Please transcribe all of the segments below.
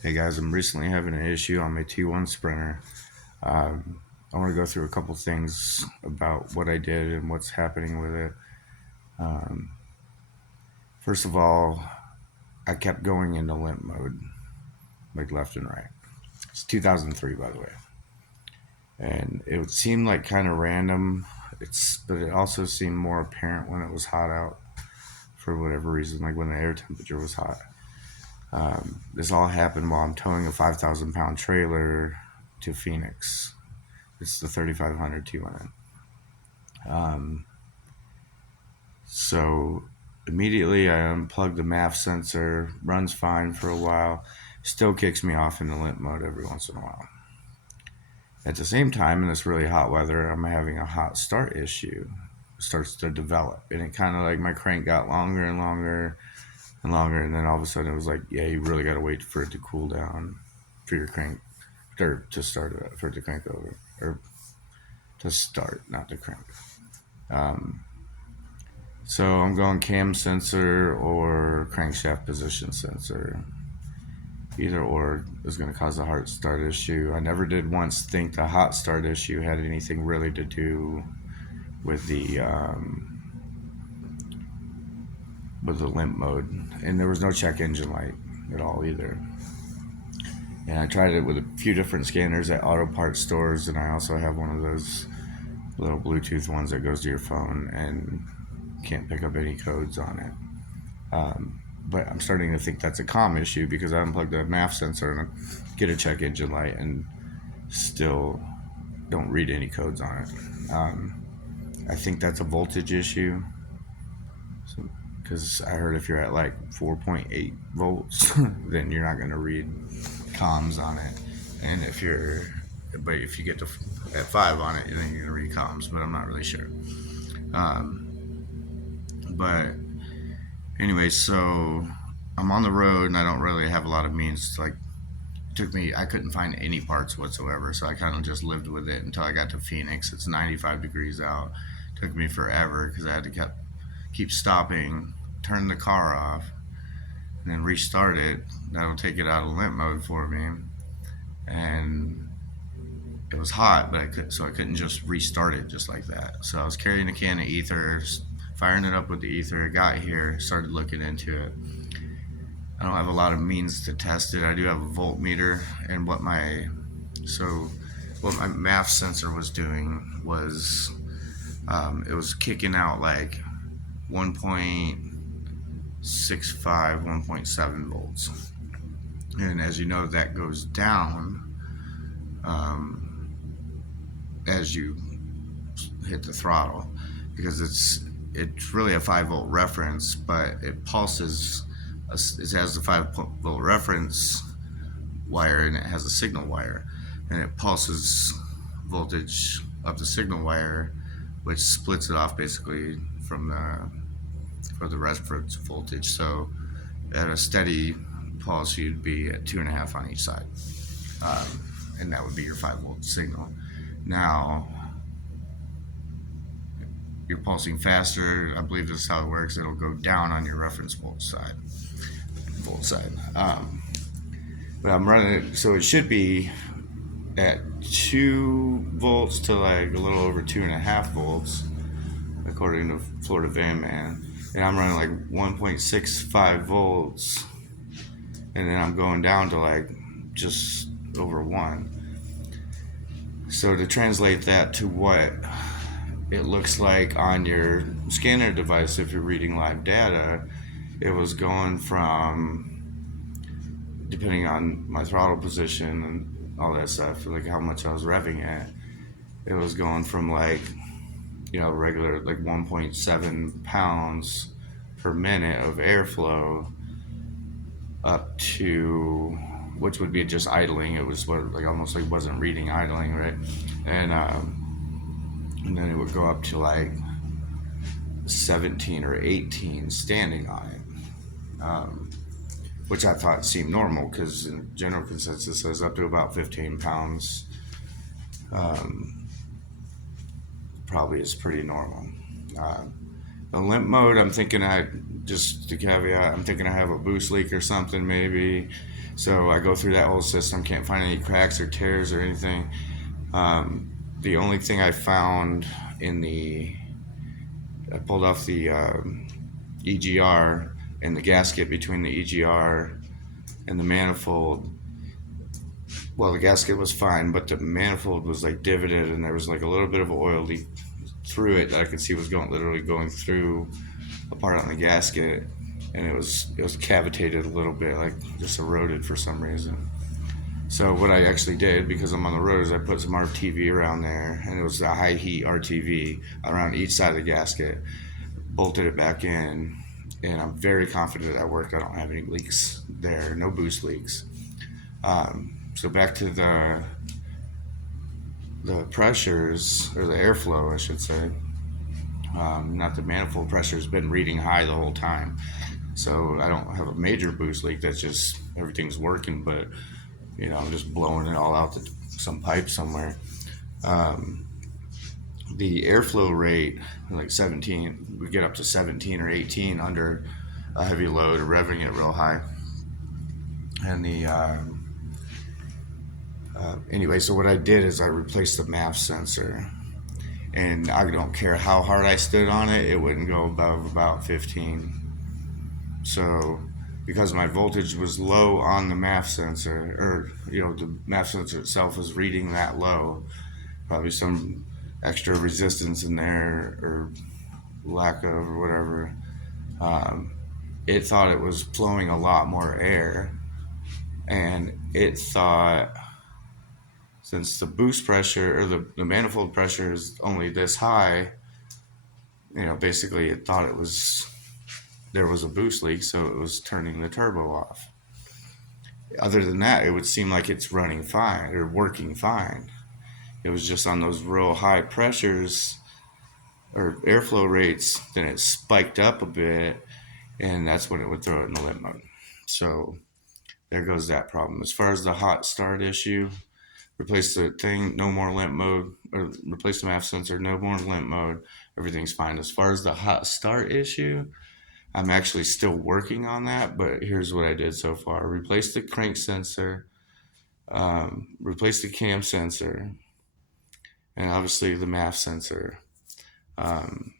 Hey guys, I'm recently having an issue on my T1 Sprinter. I want to go through a couple things about what I did and what's happening with it. Um, First of all, I kept going into limp mode, like left and right. It's 2003, by the way, and it would seem like kind of random. But it also seemed more apparent when it was hot out for whatever reason, like when the air temperature was hot. This all happened while I'm towing a 5,000 pound trailer to Phoenix. It's the 3500 T1N. So immediately I unplug the MAF sensor, runs fine for a while, still kicks me off into limp mode every once in a while. At the same time, in this really hot weather, I'm having a hot start issue. It starts to develop, and it kind of like my crank got longer and longer and longer, and then all of a sudden it was like, yeah, you really got to wait for it to cool down for your crank, or to start it, for it to crank over, or to start, not to crank. Um, So I'm going cam sensor or crankshaft position sensor. Either or is going to cause a hot start issue. I never did once think the hot start issue had anything really to do with the limp mode, and there was no check engine light at all either. And I tried it with a few different scanners at auto parts stores, and I also have one of those little Bluetooth ones that goes to your phone and can't pick up any codes on it. But I'm starting to think that's a comm issue because I unplugged the MAF sensor and get a check engine light and still don't read any codes on it. I think that's a voltage issue because I heard if you're at like 4.8 volts, then you're not going to read comms on it. And but if you get to at 5 on it, then you're going to read comms, but I'm not really sure. But anyway, so I'm on the road and I don't really have a lot of means to I couldn't find any parts whatsoever, so I kind of just lived with it until I got to Phoenix. It's 95 degrees out. It took me forever because I had to keep stopping, turn the car off, and then restart it. That'll take it out of limp mode for me. And it was hot, but I couldn't just restart it just like that. So I was carrying a can of ether, firing it up with the ether. Got here, started looking into it. I don't have a lot of means to test it. I do have a voltmeter, and what my MAF sensor was doing was it was kicking out like 1.65, 1.7 volts, and as you know, that goes down as you hit the throttle because it's really a 5 volt reference, but it pulses. It has the 5 volt reference wire and it has a signal wire, and it pulses voltage up the signal wire, which splits it off basically from the reference voltage. So at a steady pulse, you'd be at 2.5 on each side, and that would be your 5 volt signal. Now you're pulsing faster. I believe this is how it works. It'll go down on your reference volt side. But I'm running it, so it should be at 2 volts to like a little over 2.5 volts, according to Florida Van Man. And I'm running like 1.65 volts, and then I'm going down to like just over 1. So to translate that to what it looks like on your scanner device, if you're reading live data, it was going from, depending on my throttle position and all that stuff, like how much I was revving at, it was going from like, regular like 1.7 pounds per minute of airflow up to, which would be just idling. It was almost like wasn't reading idling, right? And then it would go up to like 17 or 18 standing on it, which I thought seemed normal because in general consensus says up to about 15 pounds probably is pretty normal. A limp mode, I'm thinking just to caveat, I'm thinking I have a boost leak or something maybe. So I go through that whole system, can't find any cracks or tears or anything. Um, the only thing I found in I pulled off the EGR and the gasket between the EGR and the manifold. Well, the gasket was fine, but the manifold was like divoted, and there was like a little bit of oil leak through it that I could see was literally going through a part on the gasket, and it was cavitated a little bit, like just eroded for some reason. So what I actually did, because I'm on the road, is I put some RTV around there, and it was a high heat RTV around each side of the gasket, bolted it back in, and I'm very confident that worked. I don't have any leaks there, no boost leaks. So back to the pressures, or the airflow, I should say. Not the manifold pressure has been reading high the whole time, so I don't have a major boost leak. That's just everything's working, but I'm just blowing it all out to some pipe somewhere. The airflow rate, like 17, we get up to 17 or 18 under a heavy load, revving it real high. And anyway, so what I did is I replaced the MAF sensor, and I don't care how hard I stood on it, it wouldn't go above about 15. So because my voltage was low on the MAF sensor, or the MAF sensor itself was reading that low, probably some extra resistance in there or lack of or whatever. It thought it was flowing a lot more air, and it thought, since the boost pressure or the manifold pressure is only this high, basically it thought there was a boost leak, so it was turning the turbo off. Other than that, it would seem like it's running fine or working fine. It was just on those real high pressures or airflow rates, then it spiked up a bit, and that's when it would throw it in the limp mode. So there goes that problem. As far as the hot start issue, replace the thing, no more limp mode, or replace the MAF sensor, no more limp mode, everything's fine. As far as the hot start issue, I'm actually still working on that, but here's what I did so far. Replace the crank sensor, replace the cam sensor, and obviously the MAF sensor. Um,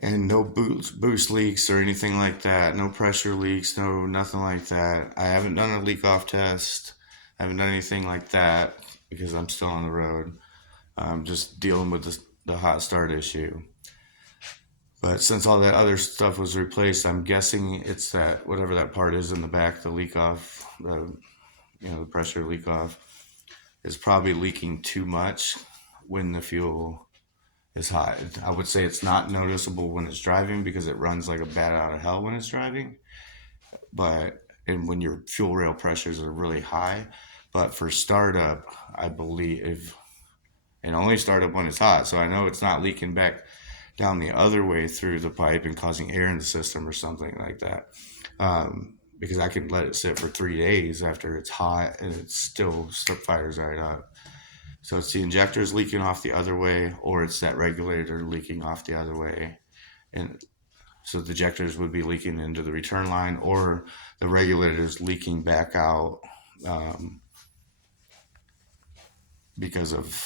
and no boost leaks or anything like that. No pressure leaks, no nothing like that. I haven't done a leak off test. I haven't done anything like that because I'm still on the road. I'm just dealing with the hot start issue. But since all that other stuff was replaced, I'm guessing it's that whatever that part is in the back, the leak off, the pressure leak off, is probably leaking too much when the fuel is hot. I would say it's not noticeable when it's driving because it runs like a bat out of hell when it's driving. And when your fuel rail pressures are really high, but for startup, I believe, and only startup when it's hot, so I know it's not leaking back down the other way through the pipe and causing air in the system or something like that. Because I can let it sit for 3 days after it's hot and it still fires right up. So it's the injectors leaking off the other way, or it's that regulator leaking off the other way. And so the ejectors would be leaking into the return line, or the regulators leaking back out because of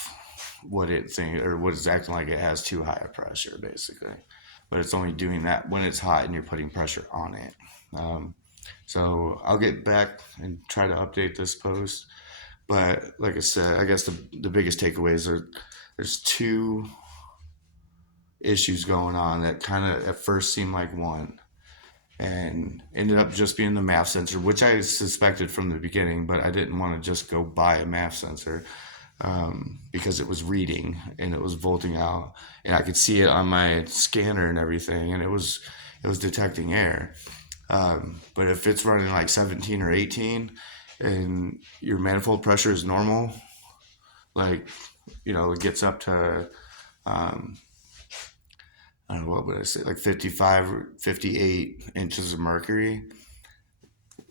what it's acting like it has too high a pressure, basically. But it's only doing that when it's hot and you're putting pressure on it. So I'll get back and try to update this post. But like I said, I guess the biggest takeaways are there's two issues going on that kind of at first seemed like one, and ended up just being the MAF sensor, which I suspected from the beginning, but I didn't want to just go buy a MAF sensor because it was reading and it was volting out, and I could see it on my scanner and everything, and it was detecting air. But if it's running like 17 or 18 and your manifold pressure is normal, like, it gets up to, I don't know, what would I say, like 55 or 58 inches of mercury,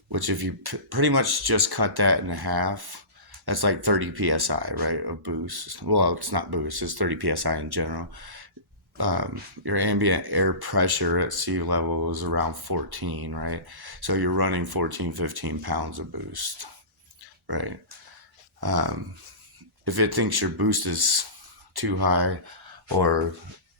which if you pretty much just cut that in half, that's like 30 psi, right, of boost. Well, it's not boost, it's 30 psi in general. your ambient air pressure at sea level is around 14, right? So you're running 14, 15 pounds of boost, right? If it thinks your boost is too high, or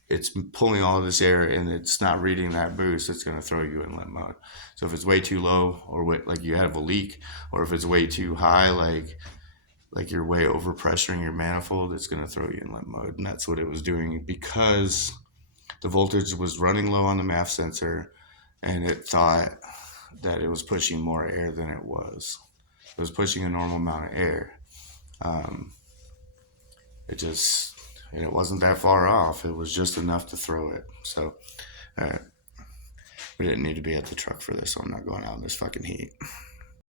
it's pulling all this air and it's not reading that boost, it's going to throw you in limp mode. So if it's way too low, or like you have a leak, or if it's way too high, like you're way over pressuring your manifold, it's going to throw you in limp mode. And that's what it was doing, because the voltage was running low on the MAF sensor, and it thought that it was pushing more air than it was. It was pushing a normal amount of air. It just, and it wasn't that far off. It was just enough to throw it. So we didn't need to be at the truck for this, so I'm not going out in this fucking heat.